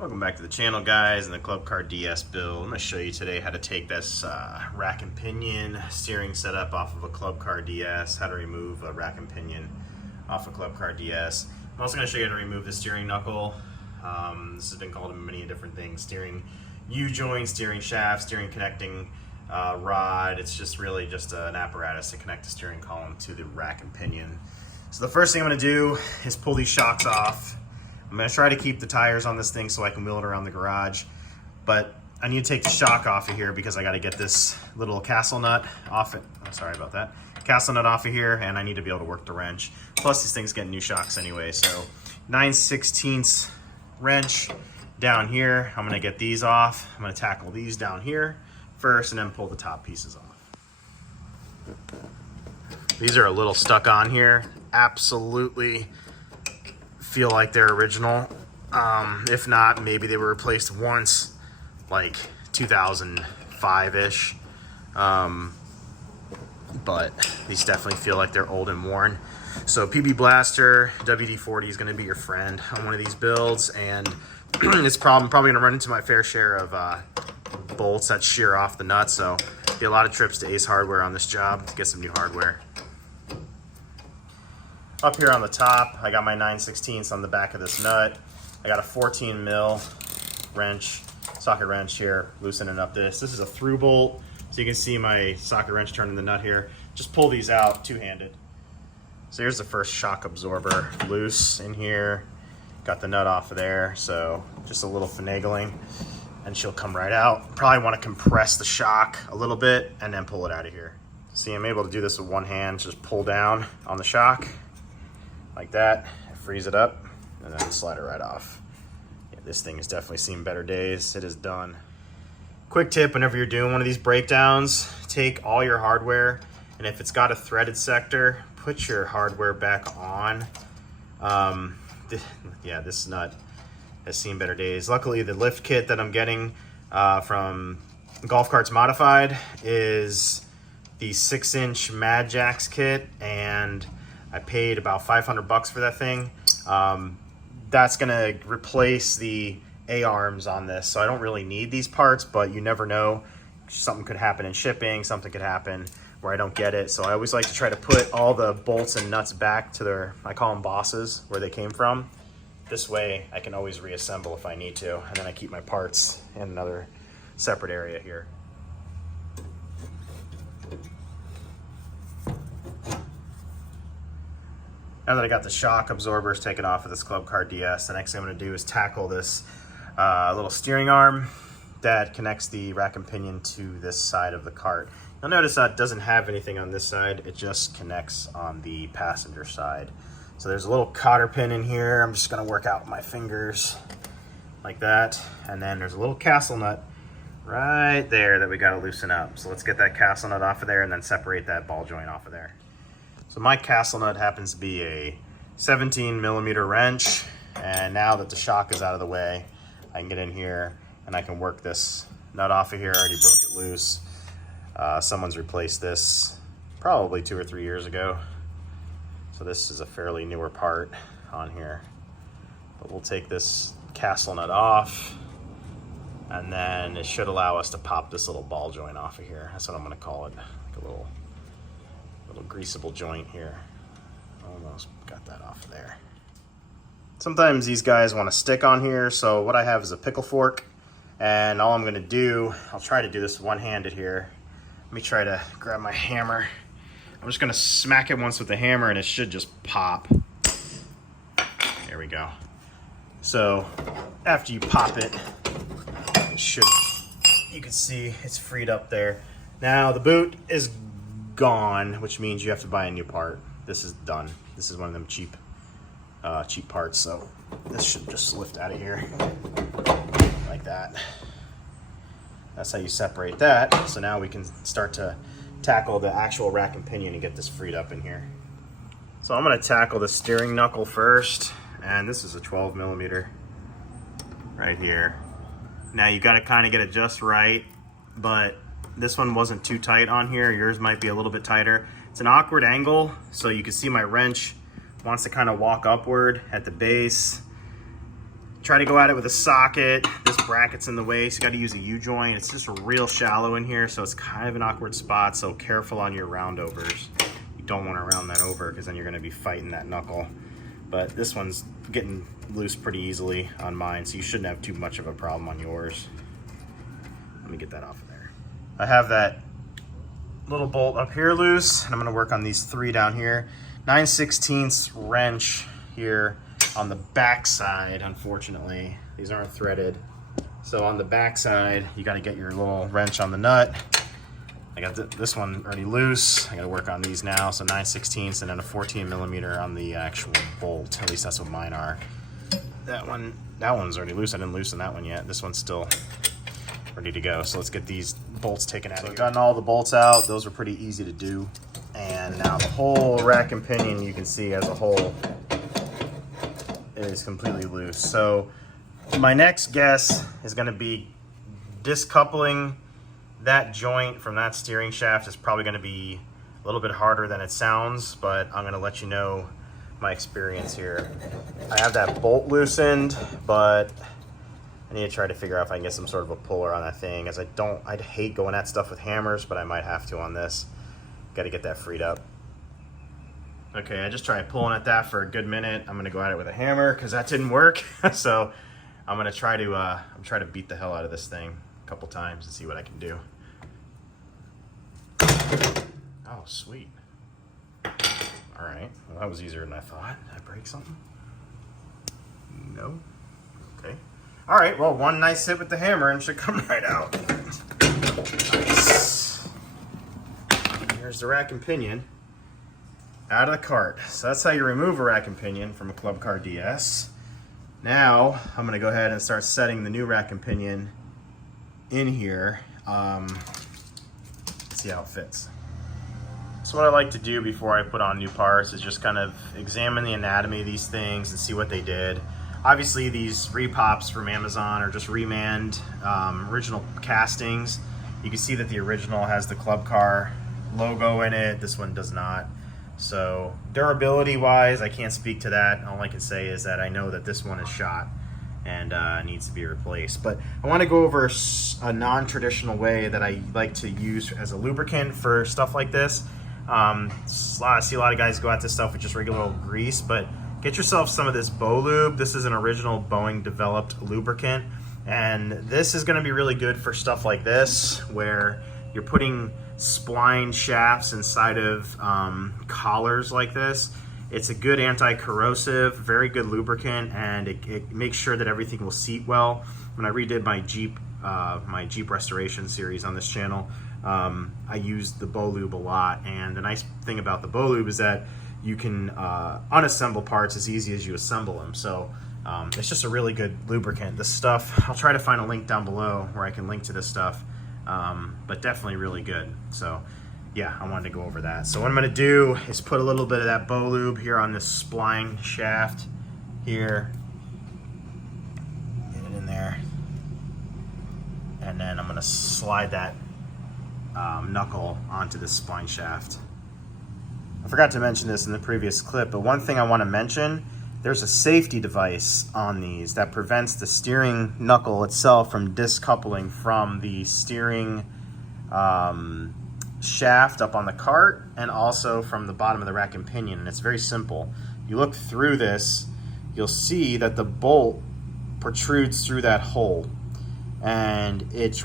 Welcome back to the channel, guys. In the Club Car DS build, I'm going to show you today how to take this rack and pinion steering setup off of a Club Car DS, how to remove a rack and pinion off a Club Car DS. I'm also going to show you how to remove the steering knuckle. This has been called many different things: steering U-joint, steering shaft, steering connecting rod. It's just really just an apparatus to connect the steering column to the rack and pinion. So the first thing I'm going to do is pull these shocks off. I'm going to try to keep the tires on this thing so I can wheel it around the garage, but I need to take the shock off of here because I got to get this little castle nut off it. I'm sorry about that. Castle nut off of here, and I need to be able to work the wrench. Plus these things get new shocks anyway, so 9/16 wrench down here. I'm going to get these off. I'm going to tackle these down here first and then pull the top pieces off. These are a little stuck on here. Absolutely feel like they're original. If not, maybe they were replaced once, like 2005-ish. But these definitely feel like they're old and worn. So PB Blaster WD-40 is going to be your friend on one of these builds, and it's probably going to run into my fair share of bolts that shear off the nuts. So get a lot of trips to Ace Hardware on this job to get some new hardware. Up here on the top, I got my 9/16 on the back of this nut. I got a 14 mil wrench, socket wrench here, loosening up this. This is a through bolt, so you can see my socket wrench turning the nut here. Just pull these out two-handed. So here's the first shock absorber loose in here. Got the nut off of there, so just a little finagling and she'll come right out. Probably want to compress the shock a little bit and then pull it out of here. See, I'm able to do this with one hand, just pull down on the shock like that, freeze it up, and then slide it right off. Yeah, this thing has definitely seen better days. It is done. Quick tip: whenever you're doing one of these breakdowns, take all your hardware, and if it's got a threaded sector, put your hardware back on. Yeah, this nut has seen better days. Luckily, the lift kit that I'm getting from Golf Carts Modified is the 6-inch Mad Jacks kit, and I paid about 500 bucks for that thing. That's gonna replace the A-arms on this, so I don't really need these parts, but you never know. Something could happen in shipping, something could happen where I don't get it. So I always like to try to put all the bolts and nuts back to their, I call them bosses, where they came from. This way I can always reassemble if I need to, and then I keep my parts in another separate area here. Now that I got the shock absorbers taken off of this Club Car DS, the next thing I'm going to do is tackle this little steering arm that connects the rack and pinion to this side of the cart. You'll notice that it doesn't have anything on this side, it just connects on the passenger side. So there's a little cotter pin in here. I'm just going to work out with my fingers like that, and then there's a little castle nut right there that we got to loosen up. So let's get that castle nut off of there and then separate that ball joint off of there. So my castle nut happens to be a 17 millimeter wrench, and now that the shock is out of the way, I can get in here and I can work this nut off of here. I already broke it loose. Someone's replaced this probably 2 or 3 years ago, so this is a fairly newer part on here. But we'll take this castle nut off, and then it should allow us to pop this little ball joint off of here. That's what I'm going to call it, like a little greasable joint here. Almost got that off of there. Sometimes these guys want to stick on here, so what I have is a pickle fork, and all I'm going to do, I'll try to do this one-handed here. Let me try to grab my hammer. I'm just going to smack it once with the hammer and it should just pop. There we go. So after you pop it, it should, you can see it's freed up there. Now the boot is gone, which means you have to buy a new part. This is done. This is one of them cheap parts, so this should just lift out of here like that. That's how you separate that. So now we can start to tackle the actual rack and pinion and get this freed up in here. So I'm going to tackle the steering knuckle first, and this is a 12 millimeter right here. Now you got to kind of get it just right, but this one wasn't too tight on here. Yours might be a little bit tighter. It's an awkward angle, so you can see my wrench wants to kind of walk upward at the base. Try to go at it with a socket. This bracket's in the way, so you got to use a U-joint. It's just real shallow in here, so it's kind of an awkward spot, so careful on your roundovers. You don't want to round that over because then you're going to be fighting that knuckle. But this one's getting loose pretty easily on mine, so you shouldn't have too much of a problem on yours. Let me get that off of there. I have that little bolt up here loose, and I'm going to work on these 3 down here. 9/16 wrench here on the back side. Unfortunately, these aren't threaded, so on the back side you got to get your little wrench on the nut. I got this one already loose. I got to work on these now. So 9/16 and then a 14mm on the actual bolt. At least that's what mine are. That one's already loose. I didn't loosen that one yet. This one's still ready to go. So let's get these bolts taken out. So I've gotten all the bolts out. Those were pretty easy to do. And now the whole rack and pinion, you can see as a whole, is completely loose. So my next guess is going to be discoupling that joint from that steering shaft. Is probably going to be a little bit harder than it sounds, but I'm going to let you know my experience here. I have that bolt loosened, but I need to try to figure out if I can get some sort of a puller on that thing, as I'd hate going at stuff with hammers, but I might have to on this. Got to get that freed up. Okay, I just tried pulling at that for a good minute. I'm gonna go at it with a hammer because that didn't work. So I'm gonna try to beat the hell out of this thing a couple times and see what I can do. Oh, sweet. All right, well, that was easier than I thought. Did I break something? No. Okay. All right, well, one nice hit with the hammer and it should come right out. Nice. Here's the rack and pinion out of the cart. So that's how you remove a rack and pinion from a Club Car DS. Now I'm going to go ahead and start setting the new rack and pinion in here. See how it fits. So what I like to do before I put on new parts is just kind of examine the anatomy of these things and see what they did. Obviously these repops from Amazon are just remanned original castings. You can see that the original has the Club Car logo in it. This one does not. So durability wise, I can't speak to that. All I can say is that I know that this one is shot and needs to be replaced. But I want to go over a non-traditional way that I like to use as a lubricant for stuff like this. I see a lot of guys go at this stuff with just regular old grease, but get yourself some of this Bow Lube. This is an original Boeing developed lubricant, and this is going to be really good for stuff like this where you're putting spline shafts inside of collars like this. It's a good anti-corrosive, very good lubricant, and it makes sure that everything will seat well. When I redid my Jeep restoration series on this channel, I used the Bow Lube a lot, and the nice thing about the Bow Lube is that you can unassemble parts as easy as you assemble them. So it's just a really good lubricant. This stuff, I'll try to find a link down below where I can link to this stuff. But definitely really good. So yeah, I wanted to go over that. So what I'm going to do is put a little bit of that Bow Lube here on this spline shaft here. Get it in there. And then I'm going to slide that knuckle onto this spline shaft. I forgot to mention this in the previous clip, but one thing I want to mention, there's a safety device on these that prevents the steering knuckle itself from discoupling from the steering shaft up on the cart and also from the bottom of the rack and pinion. And it's very simple. You look through this, you'll see that the bolt protrudes through that hole, and it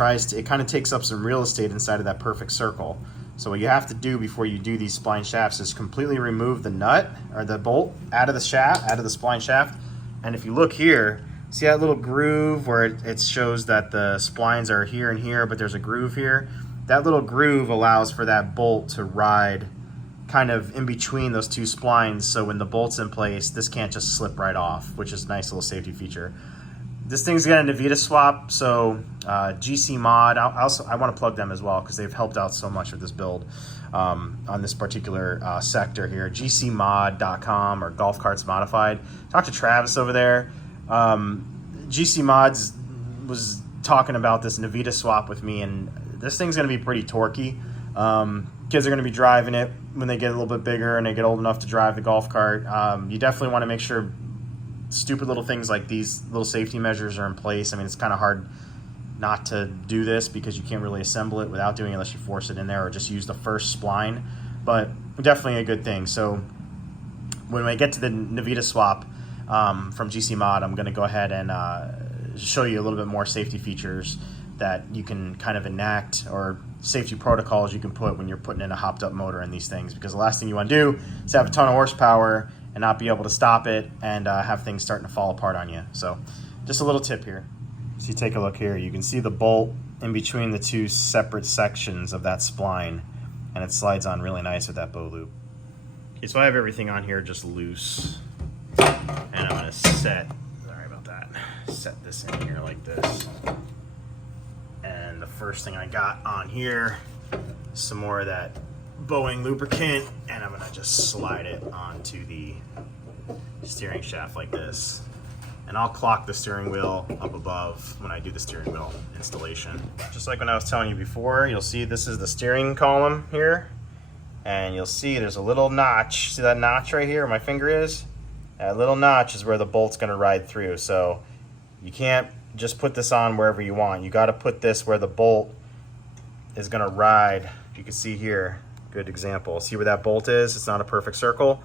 kind of takes up some real estate inside of that perfect circle. So what you have to do before you do these spline shafts is completely remove the nut or the bolt out of the shaft, out of the spline shaft. And if you look here, see that little groove where it shows that the splines are here and here, but there's a groove here? That little groove allows for that bolt to ride kind of in between those two splines, so when the bolt's in place, this can't just slip right off, which is a nice little safety feature. This thing's got a Navita swap, so GC Mod, I want to plug them as well because they've helped out so much with this build on this particular sector here. GCMod.com or Golf Carts Modified. Talk to Travis over there. GC Mods was talking about this Navita swap with me, and this thing's going to be pretty torquey. Kids are going to be driving it when they get a little bit bigger and they get old enough to drive the golf cart. You definitely want to make sure stupid little things like these little safety measures are in place. I mean, it's kind of hard not to do this because you can't really assemble it without doing it unless you force it in there or just use the first spline, but definitely a good thing. So when I get to the Navita swap from GC Mod, I'm going to go ahead and show you a little bit more safety features that you can kind of enact, or safety protocols you can put when you're putting in a hopped up motor in these things, because the last thing you want to do is have a ton of horsepower and not be able to stop it and have things starting to fall apart on you. So just a little tip here. So you take a look here, you can see the bolt in between the two separate sections of that spline, and it slides on really nice with that bow loop. Okay, so I have everything on here just loose, and I'm gonna set this in here like this. And the first thing I got on here, some more of that Boeing lubricant, and I'm gonna just slide it onto the steering shaft like this. And I'll clock the steering wheel up above when I do the steering wheel installation. Just like when I was telling you before, you'll see this is the steering column here, and you'll see there's a little notch. See that notch right here where my finger is? That little notch is where the bolt's gonna ride through. So you can't just put this on wherever you want. You gotta put this where the bolt is gonna ride. You can see here, good example. See where that bolt is? It's not a perfect circle.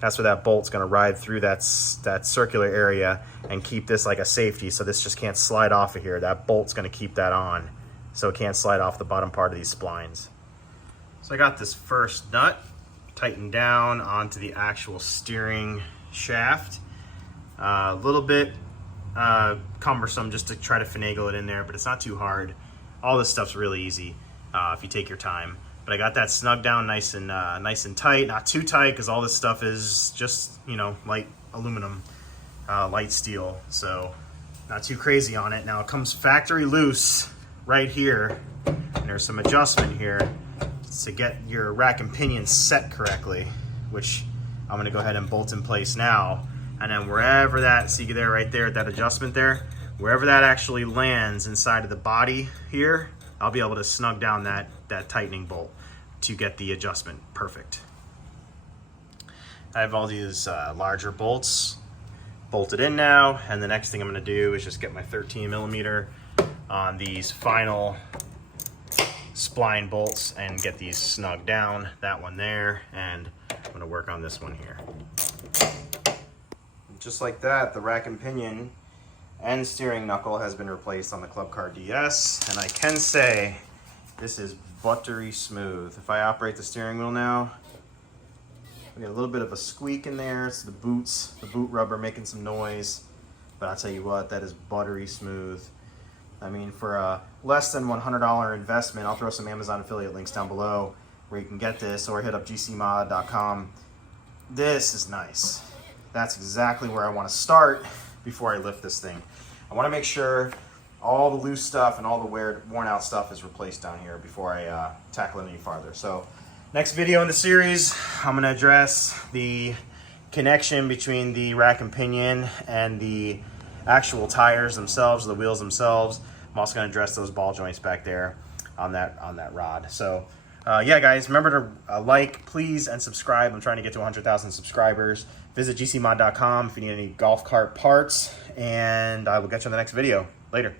That's where that bolt's gonna ride through that circular area and keep this like a safety, so this just can't slide off of here. That bolt's gonna keep that on, so it can't slide off the bottom part of these splines. So I got this first nut tightened down onto the actual steering shaft. A little bit cumbersome just to try to finagle it in there, but it's not too hard. All this stuff's really easy if you take your time. But I got that snug down nice and tight, not too tight, because all this stuff is just, you know, light aluminum, light steel, so not too crazy on it. Now it comes factory loose right here, and there's some adjustment here to get your rack and pinion set correctly, which I'm going to go ahead and bolt in place now. And then wherever that, see there, right there, that adjustment there, wherever that actually lands inside of the body here, I'll be able to snug down that tightening bolt to get the adjustment perfect. I have all these larger bolts bolted in now, and the next thing I'm going to do is just get my 13mm on these final spline bolts and get these snug down. That one there, and I'm going to work on this one here. Just like that, the rack and pinion and steering knuckle has been replaced on the Club Car DS, and I can say this is buttery smooth. If I operate the steering wheel now, we got a little bit of a squeak in there. It's the boot rubber making some noise, but I'll tell you what, that is buttery smooth. I mean, for a less than $100 investment, I'll throw some Amazon affiliate links down below where you can get this, or hit up gcmod.com. This is nice. That's exactly where I want to start before I lift this thing. I want to make sure all the loose stuff and all the worn out stuff is replaced down here before I tackle it any farther. So next video in the series, I'm going to address the connection between the rack and pinion and the actual tires themselves, the wheels themselves. I'm also going to address those ball joints back there on that rod. So yeah, guys, remember to like, please, and subscribe. I'm trying to get to 100,000 subscribers. Visit gcmod.com if you need any golf cart parts, and I will get you in the next video. Later.